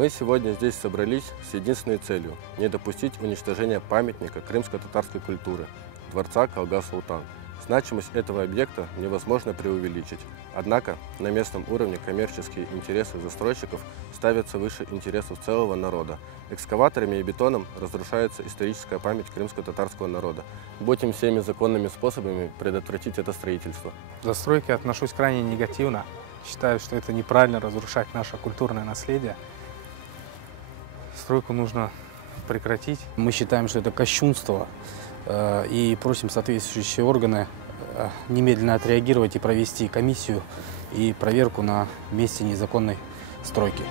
Мы сегодня здесь собрались с единственной целью – не допустить уничтожения памятника крымско-татарской культуры – дворца Калга-Султан. Значимость этого объекта невозможно преувеличить. Однако на местном уровне коммерческие интересы застройщиков ставятся выше интересов целого народа. Экскаваторами и бетоном разрушается историческая память крымско-татарского народа. Будем всеми законными способами предотвратить это строительство. К застройке отношусь крайне негативно. Считаю, что это неправильно разрушать наше культурное наследие. Стройку нужно прекратить. Мы считаем, что это кощунство, и просим соответствующие органы немедленно отреагировать и провести комиссию и проверку на месте незаконной стройки.